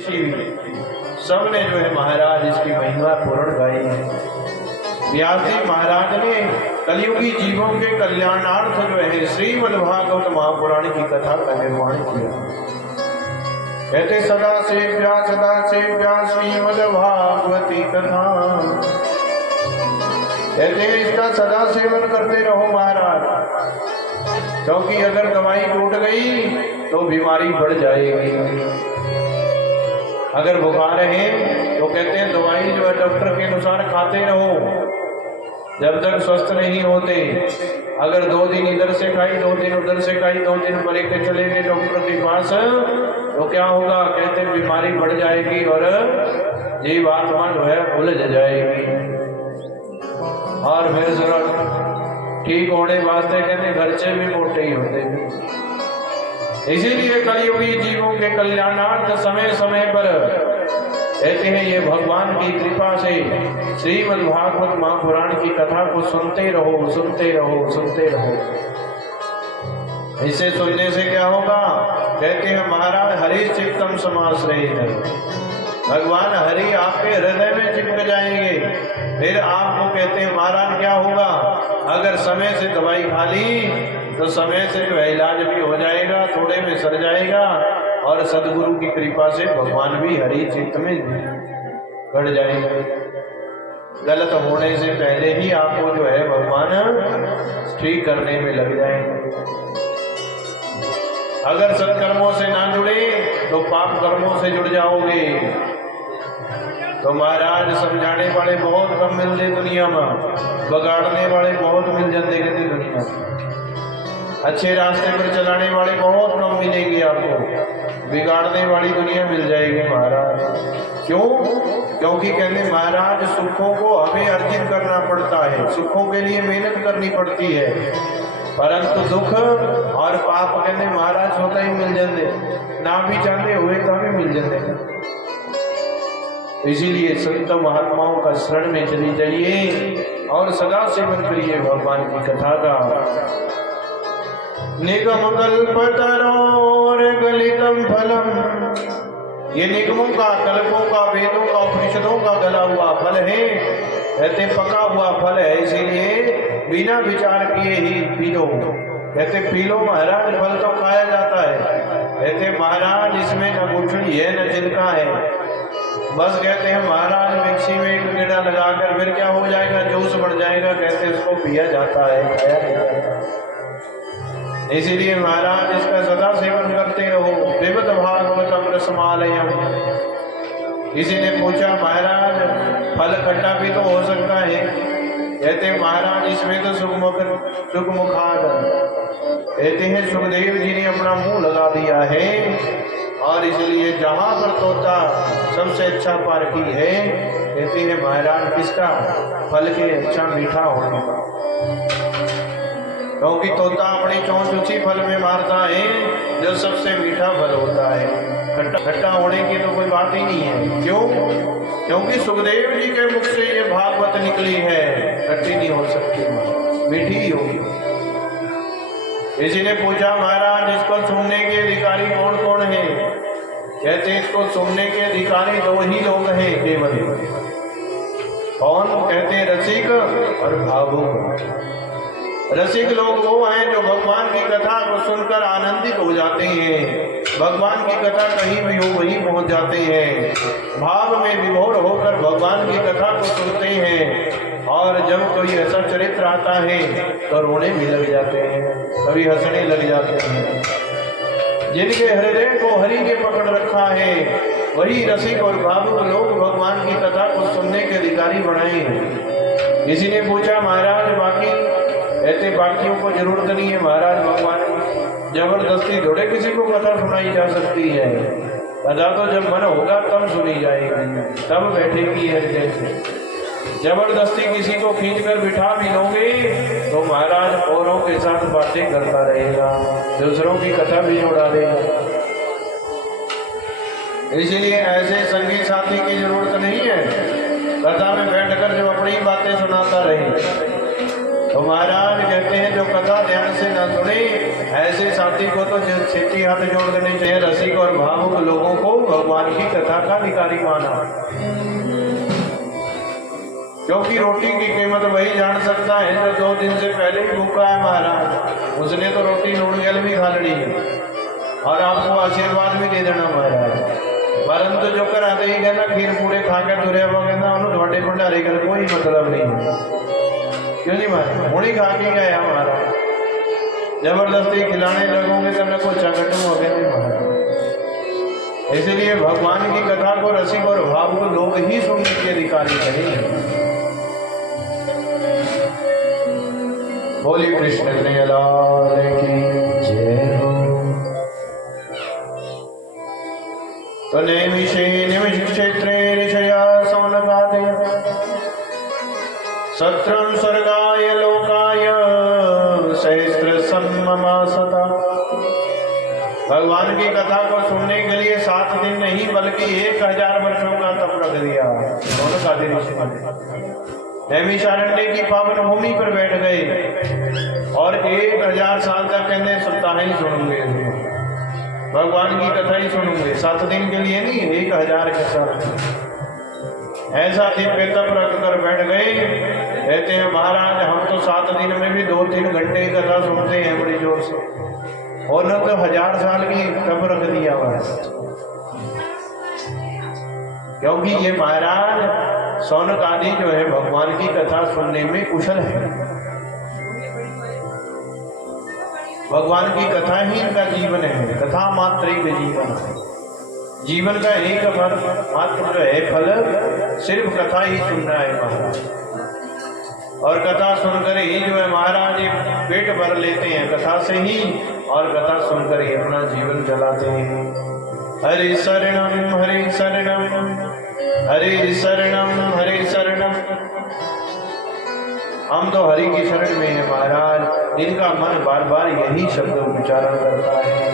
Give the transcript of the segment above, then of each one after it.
सबने जो है महाराज इसकी महिमा पूर्ण गाई है। व्यास जी महाराज ने कलयुगी जीवों के कल्याणार्थ जो है श्रीमद्भागवत महापुराण की कथा का निर्माण किया। कहते सदा सेव्या श्रीमद्भागवती कथा। कहते इसका सदा सेवन करते रहो महाराज, क्योंकि अगर दवाई टूट गई तो बीमारी बढ़ जाएगी। अगर बुखार है तो कहते हैं दवाई जो है डॉक्टर के अनुसार खाते रहो जब तक स्वस्थ नहीं होते। अगर 2 दिन इधर से खाई, 2 दिन उधर से खाई, 2 दिन परे के चले गए डॉक्टर के पास तो क्या होगा? कहते हैं बीमारी बढ़ जाएगी और जीवात्मा जो है उलझ जाएगी। और फिर जरूरत ठीक होने वास्ते कहते खर्चे भी मोटे ही होते हैं। इसीलिए कलयुगी जीवों के कल्याणार्थ समय समय पर कहते हैं ये भगवान की कृपा से श्रीमद्भागवत महापुराण की कथा को सुनते रहो, सुनते रहो, सुनते रहो। इसे सुनने से क्या होगा? कहते हैं महाराज हरि चित्तम समाश्रयेत है, भगवान हरि आपके हृदय में चिपक जाएंगे। फिर आपको कहते हैं महाराज क्या होगा? अगर समय से दवाई खा ली तो समय से जो इलाज भी हो जाएगा, थोड़े में सर जाएगा और सदगुरु की कृपा से भगवान भी हरि चित्त में बढ़ जाएगा। गलत होने से पहले ही आपको जो है भगवान ठीक करने में लग जाएंगे। अगर सत्कर्मों से ना जुड़े तो पाप कर्मों से जुड़ जाओगे। तो महाराज समझाने वाले बहुत कम मिलते दुनिया में, बगाड़ने वाले बहुत मिल जाते कहते दुनिया में। अच्छे रास्ते पर चलाने वाले बहुत कम मिलेंगे आपको, बिगाड़ने वाली दुनिया मिल जाएगी महाराज। क्यों? क्योंकि कहते महाराज सुखों को हमें अर्जित करना पड़ता है, सुखों के लिए मेहनत करनी पड़ती है, परंतु दुख और पाप कहते महाराज होता ही मिल जाते, ना भी चाहते हुए तो भी मिल जाते। इसीलिए संत महात्माओं का शरण में चली जाइए और सदा सेवन करिए भगवान की कथा का। निगम कल्पतरोर गलितम फलम, ये निगमों का, कल्पों का, वेदों का, उपनिषदों का गला हुआ फल है। कहते पका हुआ फल है, इसीलिए बिना विचार किए ही पी लो। कहते पी लो महाराज, फल तो खाया जाता है। कहते महाराज इसमें न गुठली है न छिलका है, बस कहते हैं महाराज मिक्सी में एक कीड़ा लगाकर फिर क्या हो जाएगा? जूस बन जाएगा। कहते इसको पिया जाता है, खाया नहीं जाता। इसीलिए महाराज इसका सदा सेवन करते रहो। पिबत भागवतम रसमालयम। किसी ने पूछा महाराज फल खट्टा भी तो हो सकता है? कहते महाराज इसमें तो सुखमुखाद। कहते हैं सुखदेव जी ने अपना मुंह लगा दिया है और इसलिए जहां पर तोता सबसे अच्छा पारखी है, कहते हैं महाराज किसका? फल के अच्छा मीठा होने का। क्योंकि तोता अपनी चोंच उसी फल में मारता है जो सबसे मीठा फल होता है। खट्टा होने की तो कोई बात ही नहीं है। क्यों? क्योंकि सुखदेव जी के मुख से ये भागवत निकली है, खट्टी नहीं हो सकती, मीठी ही होगी। किसी ने पूछा महाराज इसको सुनने के अधिकारी कौन कौन है? कहते इसको सुनने के अधिकारी 2 ही लोग हैं केवल। कौन? कहते रसिक और भावुक। रसिक लोग वो हैं जो भगवान की कथा को सुनकर आनंदित हो जाते हैं, भगवान की कथा कहीं भी हो वहीं पहुंच जाते हैं, भाव में विभोर होकर भगवान की कथा को सुनते हैं। और जब कोई ऐसा चरित्र आता है तो रोने भी लग जाते हैं, कभी हंसने लग जाते हैं। जिनके हृदय को हरि ने पकड़ रखा है वही रसिक और भावुक लोग भगवान की कथा को सुनने के अधिकारी बनाए। किसी ने पूछा महाराज बाकी? कहते बाकियों को जरूरत नहीं है महाराज, भगवान की जबरदस्ती थोड़े किसी को कथा सुनाई जा सकती है। कथा तो जब मन होगा तब सुनी जाएगी, तब बैठेगी हृदय से। जबरदस्ती किसी को खींचकर बिठा भी लोगे तो महाराज औरों के साथ बातें करता रहेगा, दूसरों की कथा भी जोड़ा देगा। इसलिए ऐसे संगी साथी की जरूरत नहीं है कथा में बैठकर जो अपनी बातें सुनाता रहे। तो महाराज कहते हैं जो कथा ध्यान से न सुने ऐसे साथी को तो छेती हाथ जोड़ देने चाहिए। रसिक और भावुक लोगों को भगवान की कथा का अधिकारी माना, क्योंकि रोटी की कीमत वही जान सकता है जो 2 दिन से पहले ही भूखा है महाराज। उसने तो रोटी लूण गल भी खा ली और आपको आशीर्वाद भी दे देना महाराज। परंतु जो कर आते ही कहना खीर पूरे खा के तुरे वो कहना उन्होंने थोड़े भंडारे कर कोई मतलब नहीं है। क्यों नहीं महाराज, हुणी खा के गया महाराज, जबरदस्ती खिलाने लगोगे तो न को चकटम हो गया नहीं महाराज। इसलिए भगवान की कथा को रसिक और भावुक लोग ही सुनने के अधिकारी नहीं। बोली कृष्ण कन्हैयालाल की जय हो। तो नैमिषे निमिष क्षेत्रे ऋषया सौनकादय सत्रं स्वर्गाय लोकाय सहस्र सम्मासता। भगवान की कथा को सुनने के लिए 7 दिन नहीं बल्कि 1000 वर्षों का तप रख दिया सौनकादि ऋषि। नैमिषारण्य की पावन भूमि पर बैठ गए और 1000 साल तक कहने सप्ताह ही सुनूंगे, भगवान की कथा ही सुनूंगे। 7 दिन के लिए नहीं, 1000 के साथ ऐसा दिव्य तप रख कर बैठ गए। कहते हैं महाराज हम तो 7 दिन में भी 2-3 घंटे की कथा सुनते हैं बड़ी जोर से, और न तो 1000 साल की तप रख दिया हुआ है। क्योंकि ये महाराज सौनक आदि जो है भगवान की कथा सुनने में कुशल है। भगवान की कथा ही इनका जीवन है, कथा मात्र एक जीवन है। जीवन का एक मात्र जो है फल सिर्फ कथा ही सुनना है महाराज। और कथा सुनकर ही जो है महाराज पेट भर लेते हैं कथा से ही, और कथा सुनकर ही अपना जीवन चलाते हैं। हरि शरणम हरि शरणम हरि शरणम हरि शरणम। हम तो हरि की शरण में है महाराज। इनका मन बार बार यही शब्द उच्चारण करता है,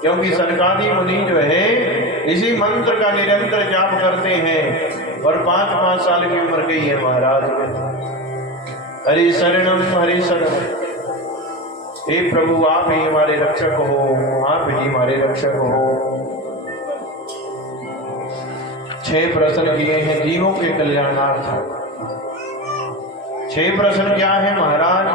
क्योंकि सनकादि मुनि जो है इसी मंत्र का निरंतर जाप करते हैं और 5-5 साल की उम्र गई है महाराज। हरि शरणम हरि शरणम। हे प्रभु आप ही हमारे रक्षक हो, आप ही हमारे रक्षक हो। 6 प्रश्न किए हैं जीवों के कल्याणार्थ। 6 प्रश्न क्या है महाराज?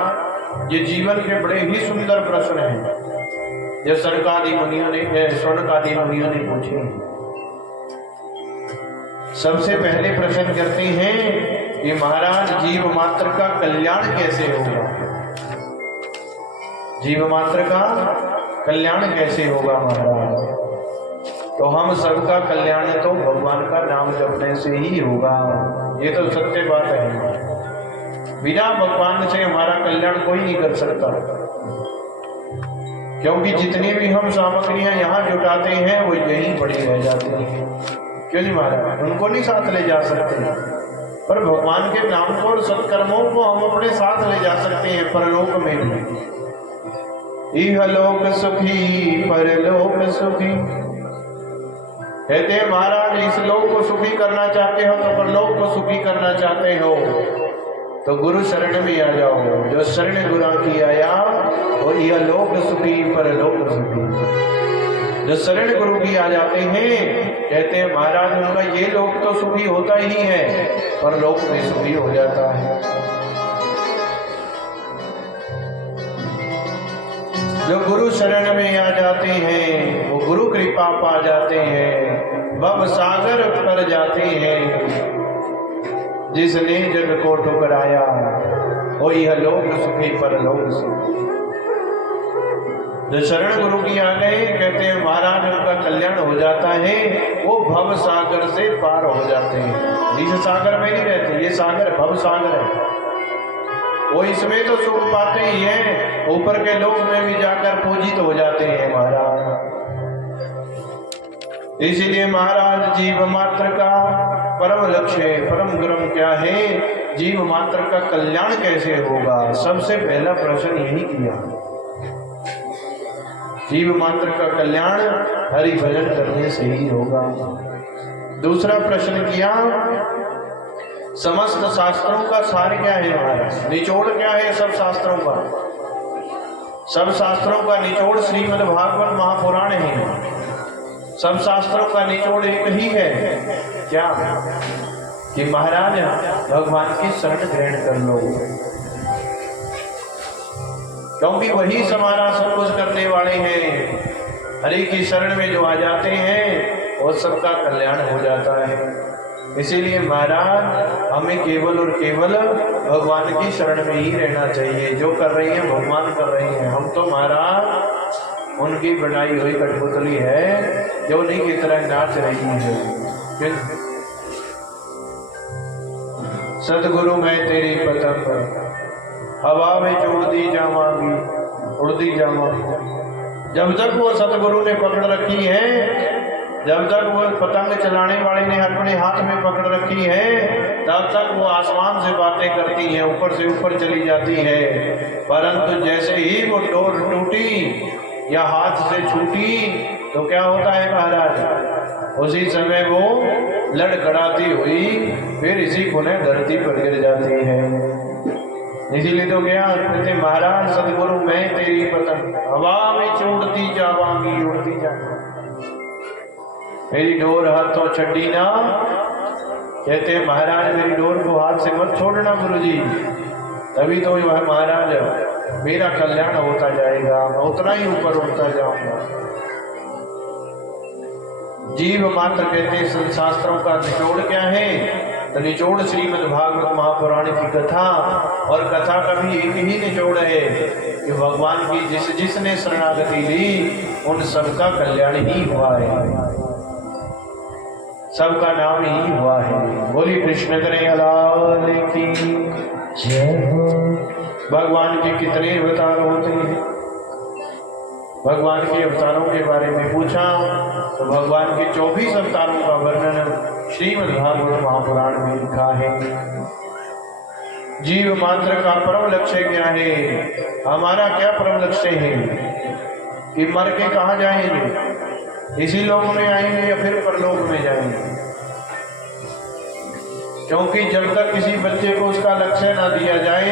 ये जीवन के बड़े ही सुंदर प्रश्न हैं जो सनकादि मुनियों ने सौनकादि मुनियों ने पूछे। सबसे पहले प्रश्न करते हैं कि महाराज जीव मात्र का कल्याण कैसे होगा? जीव मात्र का कल्याण कैसे होगा महाराज? तो हम सबका कल्याण तो भगवान का नाम जपने से ही होगा। ये तो सत्य बात है। बिना भगवान से हमारा कल्याण कोई नहीं कर सकता, क्योंकि जितनी भी हम सामग्रियां यहाँ जुटाते हैं वो यहीं पड़ी रह जाती हैं। क्यों नहीं महाराज? उनको नहीं साथ ले जा सकते, पर भगवान के नाम को और सत्कर्मों को हम अपने साथ ले जा सकते हैं परलोक में भी। इहलोक सुखी परलोक सुखी। कहते हैं महाराज इस लोक को सुखी करना चाहते हो तो परलोक को सुखी करना चाहते हो तो गुरु शरण में आ जाओ। जो शरण गुरु की आया वो यह लोक सुखी परलोक सुखी। जो शरण गुरु की आ जाते हैं कहते हैं महाराज उनका ये लोक तो सुखी होता ही है, परलोक भी सुखी हो जाता है। जो गुरु शरण में आ जाते हैं वो गुरु कृपा पा जाते हैं, भव सागर कर जाते हैं। जिसने जग को ठुकराया वो यह लोक सुखी परलोक सुखी। जो शरण गुरु की आ गए कहते हैं महाराज उनका कल्याण हो जाता है, वो भव सागर से पार हो जाते हैं। इस सागर में नहीं रहते, ये सागर भव सागर है। वो इसमें तो सुख पाते ही हैं, ऊपर के लोक में भी जाकर पूजित हो जाते हैं महाराज। इसीलिए महाराज जीव मात्र का परम लक्ष्य परम क्रम क्या है? जीव मात्र का कल्याण कैसे होगा? सबसे पहला प्रश्न यही किया। जीव मात्र का कल्याण हरि भजन करने से ही होगा। दूसरा प्रश्न किया समस्त शास्त्रों का सार क्या है महाराज, निचोड़ क्या है सब शास्त्रों का? सब शास्त्रों का निचोड़ श्रीमद् भागवत महापुराण है। सब शास्त्रों का निचोड़ एक ही है, क्या? कि महाराज भगवान की शरण ग्रहण कर लो, क्योंकि वही हमारा सब कुछ करने वाले हैं। हरि की शरण में जो आ जाते हैं वो सबका कल्याण हो जाता है। इसीलिए महाराज हमें केवल और केवल भगवान की शरण में ही रहना चाहिए। जो कर रही है भगवान कर रही है, हम तो महाराज उनकी बनाई हुई कठपुतली है जो उन्हीं की तरह नाच रही है। सतगुरु मैं तेरी पतंग हवा में छोड़ दी जावांगी, उड़ती जावांगी। जब तक वो सतगुरु ने पकड़ रखी है, जब तक वो पतंग चलाने वाले ने अपने हाथ में पकड़ रखी है, तब तक वो आसमान से बातें करती है, ऊपर से ऊपर चली जाती है। परंतु जैसे ही वो डोर टूटी या हाथ से छूटी तो क्या होता है महाराज, उसी समय वो लड़खड़ाती हुई फिर इसी पुनः धरती पर गिर जाती है। इसीलिए तो क्या कहते महाराज, सतगुरु मैं तेरी पतंग हवा में छोड़ती जावांगी, उड़ती जावांगी, मेरी डोर हाथों छड़ी ना। कहते महाराज मेरी डोर को हाथ से मत छोड़ना गुरुजी, तभी तो वह महाराज मेरा कल्याण होता जाएगा, मैं उतना ही ऊपर उठता जाऊंगा। जीव मात्र कहते शास्त्रों का निचोड़ क्या है, तो निचोड़ श्रीमद् भागवत महापुराण की कथा, और कथा का भी एक ही निचोड़ है कि भगवान की जिसने शरणागति ली उन सबका कल्याण ही हुआ है, सबका नाम ही हुआ है। बोली कृष्ण कन्हैया की जय हो। भगवान के कितने अवतार होते हैं, भगवान के अवतारों के बारे में पूछा तो भगवान के 24 अवतारों का वर्णन श्रीमद् भागवत महापुराण में लिखा है। जीव मात्र का परम लक्ष्य क्या है, हमारा क्या परम लक्ष्य है कि मर के कहाँ जाएंगे, इसी लोक में आएंगे या फिर परलोक में जाएंगे? क्योंकि जब तक किसी बच्चे को उसका लक्ष्य ना दिया जाए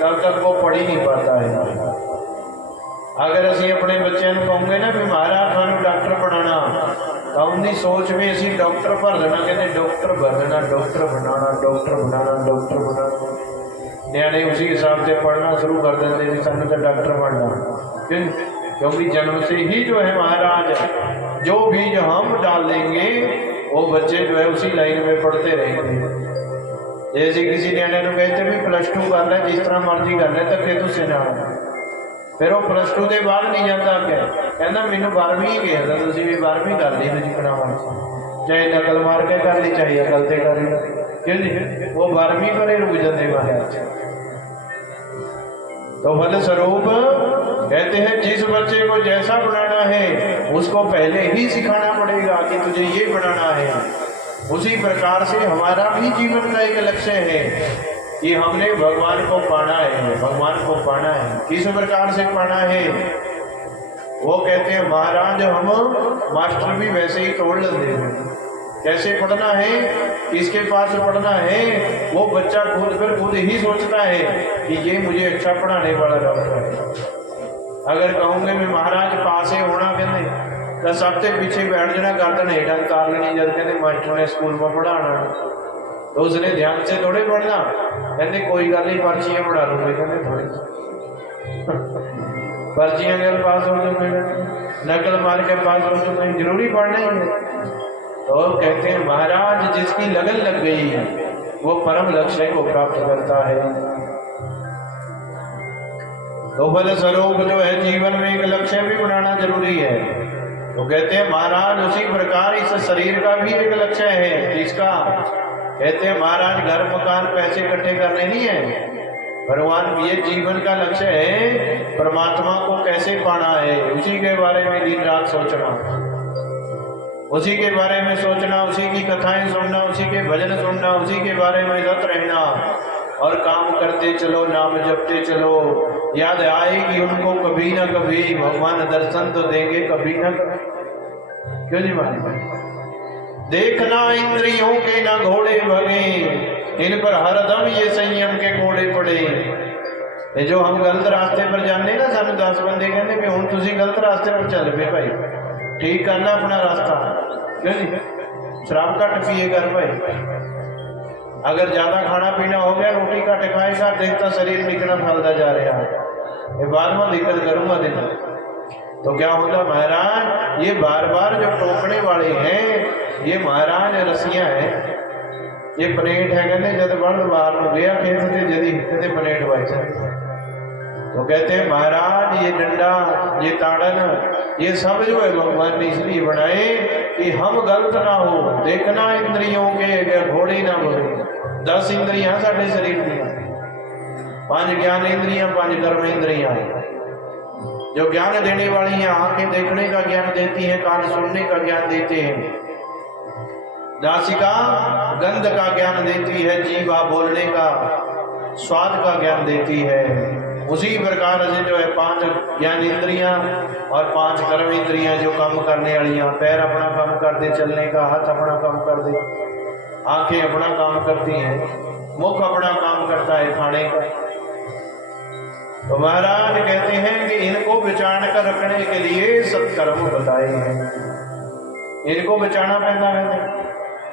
तब तक वो पढ़ ही नहीं पाता है। अगर असी अपने बच्चे को कहोगे ना भी महाराज थानू डॉक्टर बनाना, तो उनकी सोच में असी डॉक्टर भर देना, कहते डॉक्टर भर देना, डॉक्टर बनाना, डॉक्टर बनाना, डॉक्टर बनाना। न्याणे उसी हिसाब से पढ़ना शुरू कर देते हैं, सानू तो डॉक्टर बनना। क्योंकि जन्म से ही जो है महाराज जो बीज हम डाल देंगे वो बच्चे जो है उसी लाइन में पढ़ते रहेंगे। जैसे किसी न्याणे को कहते भी +2 कर ले, जिस तरह मर्जी कर ले, तो खेतु से ना, फिर वो +2 के बाद नहीं जाता, क्या कहना मैनू 12वीं ही कहा था, तुम भी 12वीं कर ली, जितना मर्जी चाहे नकल मार के कर ली चाहे अकल से कर ली, क्यों जी वो 12वीं पर ही रुक जाते महाराज। तो फल स्वरूप कहते हैं जिस बच्चे को जैसा बनाना है उसको पहले ही सिखाना पड़ेगा कि तुझे ये बनाना है। उसी प्रकार से हमारा भी जीवन का एक लक्ष्य है कि हमने भगवान को पाना है, भगवान को पाना है। किस प्रकार से पाना है वो कहते हैं महाराज हम मास्टर भी वैसे ही तोड़ लेते हैं। कैसे पढ़ना है, किसके पास पढ़ना है, वो बच्चा खुद ही सोचता है कि ये मुझे अच्छा पढ़ाने वाला डॉक्टर है। अगर कहूँगे मैं महाराज पास ही होना, कहते तो सबसे पीछे बैठ जाना, गर्दन हेठा तार लेनी, जब कहते मास्टर ने स्कूल में पढ़ाना तो उसने ध्यान से थोड़े पढ़ना, कहते कोई गल नहीं पर्चियां पढ़ा लूंगे, कहते थोड़ी पर्चियां गल पास हो जाऊंगे, नकल मार के पास हो जाऊंगे, जरूरी पढ़ना ही है। तो कहते हैं महाराज जिसकी लगन लग गई वो परम लक्ष्य को प्राप्त करता है। तो फल स्वरूप जो है जीवन में एक लक्ष्य भी बनाना जरूरी है। तो कहते हैं महाराज उसी प्रकार इस शरीर का भी एक लक्ष्य है, जिसका कहते हैं महाराज घर मकान पैसे इकट्ठे करने नहीं है, भगवान ये जीवन का लक्ष्य है परमात्मा को कैसे पाना है, उसी के बारे में दिन रात सोचना, उसी के बारे में सोचना, उसी की कथाएं सुनना, उसी के भजन सुनना, उसी के बारे में रत रहना और काम करते चलो, नाम जपते चलो। याद आएगी उनको कभी ना कभी, भगवान दर्शन तो देंगे कभी ना कभी, क्यों जी महाराज? देखना इंद्रियों के ना घोड़े भगे, इन पर हरदम ये संयम के कोड़े पड़े। ये जो हम गलत रास्ते पर जाने ना, सानू 10 बंदे कहते भी हुण तुसीं गलत रास्ते पर चल पे भाई, ठीक करना अपना रास्ता, क्यों जी? शराब घट पिए कर भाई, अगर ज्यादा खाना पीना हो गया, रोटी घट खाएगा, देखता शरीर निकलना फैलता जा रहा है, ये बाद में दिक्कत करूंगा दिन। तो क्या होगा महाराज, ये बार बार जो टोकने वाले हैं ये महाराज रसियां हैं, ये पनेट है। कहते जब बल्द बाहर में गया खेत से जदी कहते पनेट बच, तो कहते हैं महाराज ये डंडा, ये ताड़न, ये सब जो है भगवान ने इसलिए बनाए कि हम गलत ना हो। देखना इंद्रियों के घोड़े ना बोले। 10 इंद्रियां साढ़े शरीर दी, 5 ज्ञान इंद्रियां, 5 कर्म इंद्रियां। जो ज्ञान देने वाली हैं, आंखें देखने का ज्ञान देती हैं, कान सुनने का ज्ञान देते हैं, नासिका गंध का ज्ञान देती है, जीवा बोलने का स्वाद का ज्ञान देती है। उसी प्रकार से जो है 5 ज्ञान इंद्रियां और 5 कर्म इंद्रियां जो काम करने वाली, पैर अपना काम कर दे चलने का, हाथ अपना काम कर दे, आंखें अपना काम करती हैं, मुख अपना काम करता है खाने का। तो महाराज कहते हैं कि इनको बचाने कर रखने के लिए सत्कर्म बताए हैं। इनको बचाना पैदा है।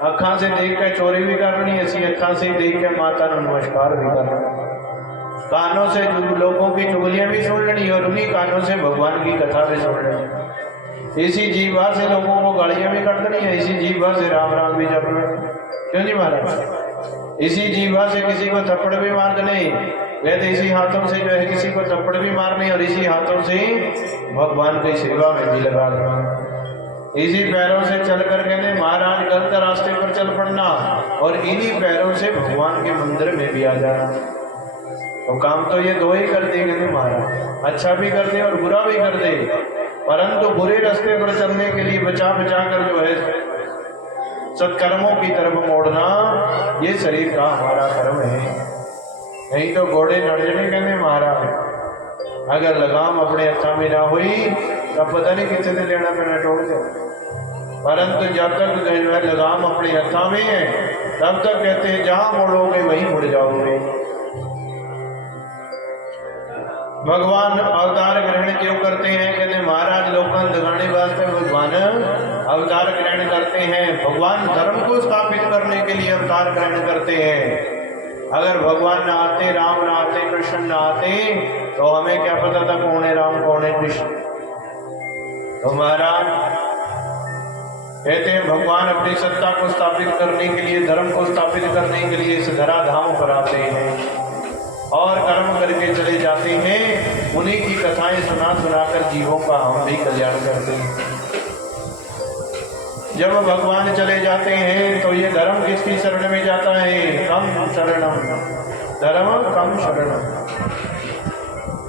अखा से देख के चोरी भी करनी, ऐसी अखा से देख के माता ने नमस्कार भी करना, कानों से लोगों की चुगलियां भी सुन लेनी और उन्हीं कानों से भगवान की कथा भी सुन लेनी। इसी जीवा से लोगों को गालियां भी कर देनी है, इसी जीवा से राम राम भी जपना, क्यों नहीं महाराज? इसी जीवा से किसी को थप्पड़ भी मार देने, कहते इसी हाथों से जो है किसी को थप्पड़ भी मारने और इसी हाथों से भगवान की सेवा में भी लगा देना। इसी पैरों से चलकर कहते महाराज गलत रास्ते पर चल पड़ना और इन्हीं पैरों से भगवान के मंदिर में भी आ जाना। तो काम तो ये 2 ही कर दे कहते महाराज, अच्छा भी कर दे और बुरा भी कर दे, परंतु बुरे रास्ते पर चलने के लिए बचा बचा कर जो है सत्कर्मों की तरफ मोड़ना, ये शरीर का हमारा कर्म है। नहीं तो घोड़े नड़जने कहते महाराज, अगर लगाम अपने हथा में ना हुई तब पता नहीं कितने से लेना पैना टोड़ दे, परंतु जब तक जो है लगाम अपने हथा में है तब तक कहते हैं जहां मुड़ोगे वहीं मुड़ जाओगे। भगवान अवतार ग्रहण क्यों करते हैं? कहते महाराज लोगों दगाने वास्ते भगवान अवतार ग्रहण करते हैं। भगवान धर्म को स्थापित करने के लिए अवतार ग्रहण करते हैं। अगर भगवान ना आते, राम ना आते, कृष्ण ना आते, तो हमें क्या पता था कौन है राम कौन है कृष्ण। तो महाराज कहते हैं भगवान अपनी सत्ता को स्थापित करने के लिए, धर्म को स्थापित करने के लिए इस धराधाम पर आते हैं और कर्म करके चले जाते हैं। उन्हीं की कथाएं सुना सुनाकर जीवों का हम भी कल्याण करते हैं। जब भगवान चले जाते हैं तो ये धर्म किसकी शरण में जाता है? कम शरणम, धर्म कम शरणम।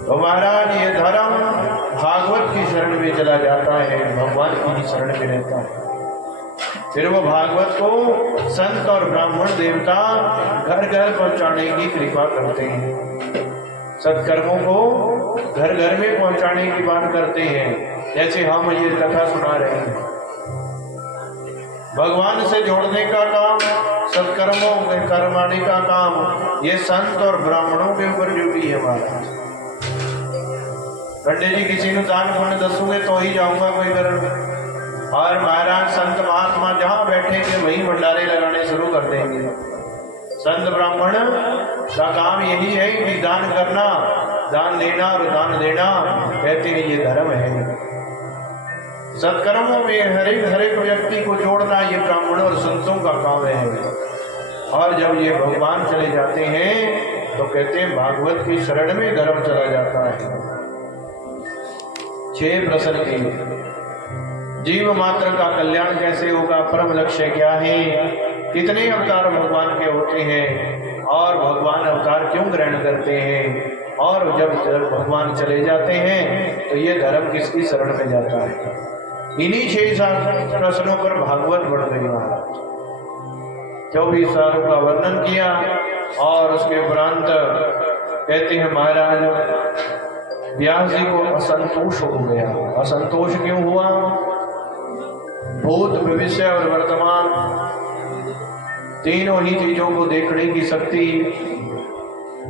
तो महाराज ये धर्म भागवत की शरण में चला जाता है, भगवान की शरण में रहता है। फिर वो भागवत को संत और ब्राह्मण देवता घर घर पहुंचाने की कृपा करते हैं, सत्कर्मों को घर घर में पहुंचाने की बात करते हैं। जैसे हम ये कथा सुना रहे हैं, भगवान से जोड़ने का काम, सत्कर्मों के करवाने का काम, ये संत और ब्राह्मणों के ऊपर ड्यूटी है महाराज। पंडित जी किसी को दान पुण्य दसूंगे तो ही जाऊंगा कोई करण, और महाराज संत महात्मा जहां बैठे थे वहीं भंडारे लगाने शुरू कर देंगे। संत ब्राह्मण का काम यही है कि दान करना, दान लेना और दान देना, कहते हैं ये धर्म है। सत्कर्मों में हर एक व्यक्ति को जोड़ना ये ब्राह्मणों और संतों का काम है। और जब ये भगवान चले जाते हैं तो कहते हैं भागवत की शरण में धर्म चला जाता है। 6 प्रश्न के जीव मात्र का कल्याण कैसे होगा, परम लक्ष्य क्या है, कितने अवतार भगवान के होते हैं और भगवान अवतार क्यों ग्रहण करते हैं, और जब भगवान चले जाते हैं तो ये धर्म किसकी शरण में जाता है। इन्हीं 6 प्रश्नों पर भागवत बढ़ गई महाराज। 24 सालों का वर्णन किया और उसके उपरांत कहते हैं महाराज व्यास जी को असंतोष हो गया। असंतोष क्यों हुआ? भूत भविष्य और वर्तमान तीनों ही चीजों को देखने की शक्ति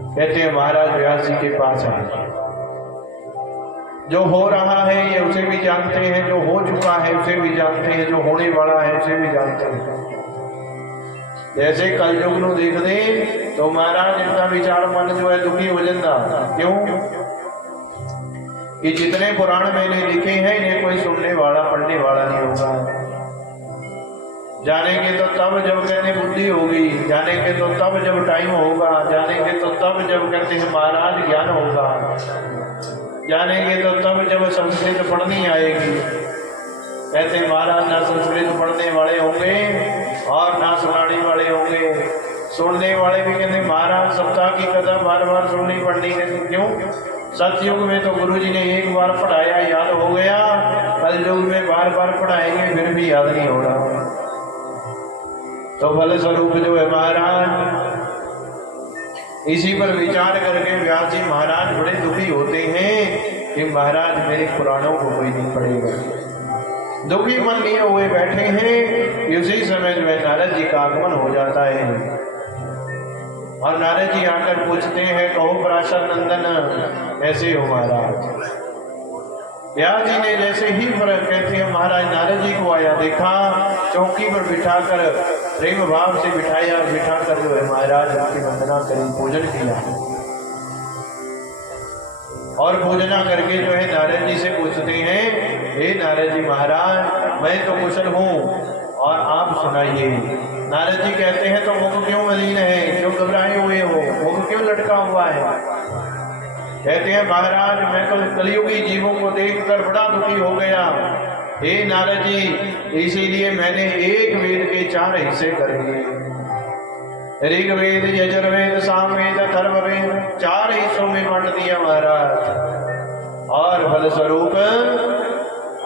कहते हैं महाराज व्यास जी के पास है। जो हो रहा है ये उसे भी जानते हैं, जो हो चुका है उसे भी जानते हैं, जो होने वाला है उसे भी जानते हैं। जैसे कलयुग ਨੂੰ देखते तो महाराज इनका विचार मन जो है दुखी हो जाता। क्यों कि जितने पुराण मैंने लिखे हैं इन्हें कोई सुनने वाला पढ़ने वाला नहीं होगा। जानेंगे तो तब जब कहते बुद्धि होगी, जानेंगे तो तब जब टाइम होगा, जानेंगे तो तब जब कहते हैं महाराज ज्ञान होगा, जानेंगे तो तब जब संस्कृत पढ़नी आएगी। कहते महाराज ना संस्कृत पढ़ने वाले होंगे और ना सुनाने वाले होंगे। सुनने वाले भी कहते महाराज सप्ताह की कथा बार बार सुननी पड़नी है। क्यों? सतयुग में तो गुरु जी ने एक बार पढ़ाया याद हो गया, कल युग में बार बार पढ़ाएंगे फिर भी याद नहीं होगा। तो फल स्वरूप जो है महाराज इसी पर विचार करके व्यास जी महाराज बड़े दुखी होते हैं कि महाराज मेरे पुराणों को कोई नहीं पढ़ेगा। दुखी मन लिए हुए बैठे हैं। उसी समय जो है नारद जी का आगमन हो जाता है और नारद जी आकर पूछते हैं कहो पराशर नंदन कैसे हो महाराज। व्यास जी ने जैसे ही कहते हैं महाराज नारद जी को आया देखा, चौकी पर बिठाकर प्रेम भाव से बिठाकर जो है महाराज उनकी वंदना करी, पूजन किया और पूजना करके जो है नारद जी से पूछते हैं हे नारद जी महाराज मैं तो कुशल हूँ और आप सुनाइए। नारद जी कहते हैं तो मुख क्यों मलिन है, क्यों घबराए हुए हो, मुख क्यों लटका हुआ है। कहते हैं महाराज मैं तो कलियुगी जीवों को देखकर बड़ा दुखी हो गया। हे नारद जी इसीलिए मैंने एक वेद के 4 हिस्से कर दिए, ऋग्वेद यजुर्वेद सामवेद अथर्ववेद 4 हिस्सों में बांट दिया महाराज। और फलस्वरूप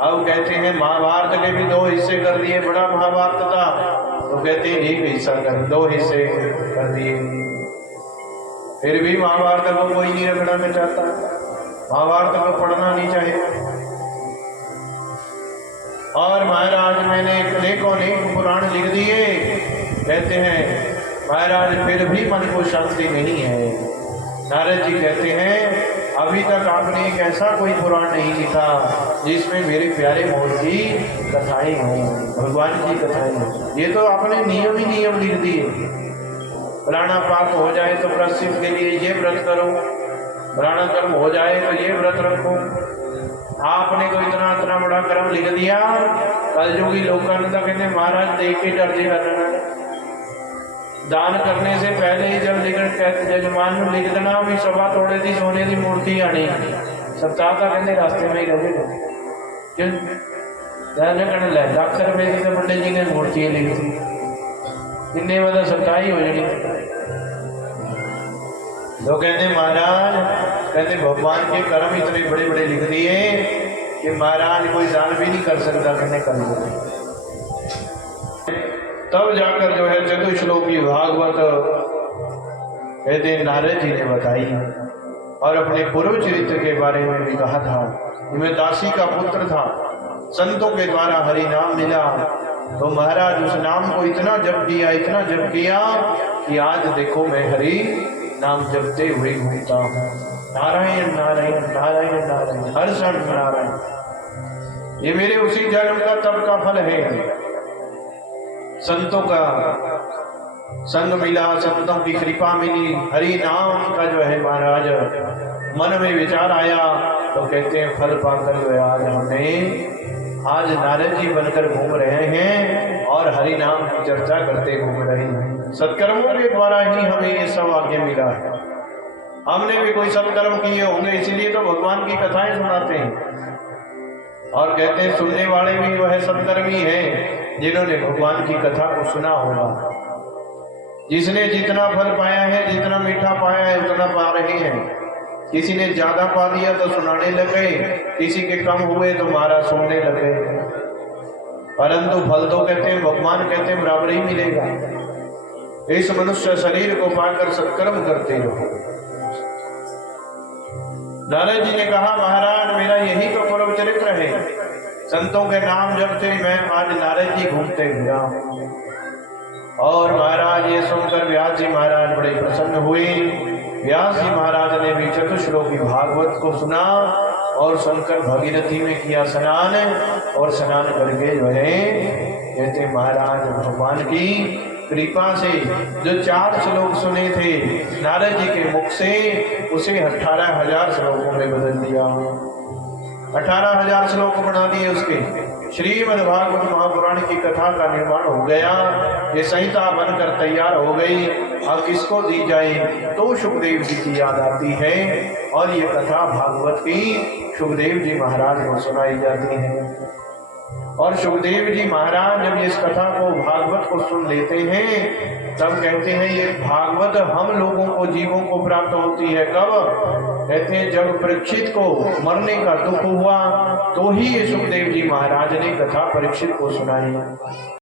अब कहते हैं महाभारत के भी 2 हिस्से कर दिए। बड़ा महाभारत था तो कहते हैं 1 हिस्सा कर 2 हिस्से कर दिए। फिर भी महाभारत को कोई नहीं रखना में चाहता, महाभारत को पढ़ना नहीं चाहेगा। और महाराज मैंने अनेकों पुराण लिख दिए। कहते हैं महाराज फिर भी मन को शांति नहीं है। नारद जी कहते हैं अभी तक आपने एक ऐसा कोई पुराण नहीं लिखा जिसमें मेरे प्यारे मोर की कथाएं हों, भगवान की कथाएं हों। ये तो आपने नियम ही नियम लिख दिए। फलाना पाप हो जाए तो प्रायश्चित के लिए ये व्रत करो, फलाना कर्म हो जाए तो ये व्रत रखो। आपने तो इतना बड़ा कर्म लिख दिया। कलयुगी लोकानंद कहते महाराज देख के डर देगा। दान करने से पहले ही जब जजमान में लिख देना भी सभा तोड़े थी सोने की मूर्ति आनी सप्ताह का कहते रास्ते में ही रहे। क्यों कहने लग लाख रुपए की तो पंडित जी ने मूर्ति लिखी थी, इन्ने मतलब सप्ताह ही हो जानी। तो कहते महाराज कहते भगवान के कर्म इतने बड़े बड़े लिख दिए कि महाराज कोई दान भी नहीं कर सकता। कहने कर तब जाकर जो है चतुश्लोकी भागवत कहते नारद जी ने बताई और अपने पूर्व चरित्र के बारे में भी कहा था कि मैं दासी का पुत्र था, संतों के द्वारा हरि नाम मिला तो महाराज उस नाम को इतना जप किया कि आज देखो मैं हरि नाम जपते हुए घूमता हूँ। नारायण नारायण नारायण नारायण हर क्षण नारायण। ये मेरे उसी जन्म का तब का फल है। संतों का संग मिला, संतों की कृपा मिली, हरि नाम का जो है महाराज मन में विचार आया तो कहते हैं फल पाकर जो है आज नारद जी बनकर घूम रहे हैं और हरि नाम की चर्चा करते घूम रहे हैं। सत्कर्मों के द्वारा ही हमें ये सब आगे मिला है। हमने भी कोई सत्कर्म किए होंगे इसलिए तो भगवान की कथाएं सुनाते हैं। और कहते हैं सुनने वाले भी जो है सत्कर्मी हैं जिन्होंने भगवान की कथा को सुना होगा। जिसने जितना फल पाया है, जितना मीठा पाया है उतना पा रहे हैं। किसी ने ज्यादा पा दिया तो सुनाने लगे, किसी के कम हुए तो महाराज सुनने लगे। परंतु फल तो कहते हैं भगवान कहते हैं बराबर ही मिलेगा। इस मनुष्य शरीर को पाकर सत्कर्म करते रहो। नारद जी ने कहा महाराज मेरा यही तो पूर्व चरित्र है। संतों के नाम जब से मैं आज नारद जी घूमते फिरा और महाराज जी महाराज बड़े प्रसन्न हुए। व्यास जी महाराज ने भी चतुश्लोकी भागवत को सुना और सुनकर भागीरथी में किया स्नान, और स्नान करके जो है कहते महाराज भगवान की कृपा से जो 4 श्लोक सुने थे नारद जी के मुख से, उसे 18,000 श्लोकों में बदल दिया। 18,000 श्लोक बना दिए उसके। श्रीमद् भागवत महापुराण की कथा का निर्माण हो गया। ये संहिता बनकर तैयार हो गई। अब किसको दी जाए तो सुखदेव जी की याद आती है, और ये कथा भागवत की सुखदेव जी महाराज को सुनाई जाती है। और सुखदेव जी महाराज जब इस कथा को भागवत को सुन लेते हैं तब कहते हैं ये भागवत हम लोगों को जीवों को प्राप्त होती है कब? कहते हैं जब परीक्षित को मरने का दुख हुआ तो ही ये सुखदेव जी महाराज ने कथा परीक्षित को सुनाई।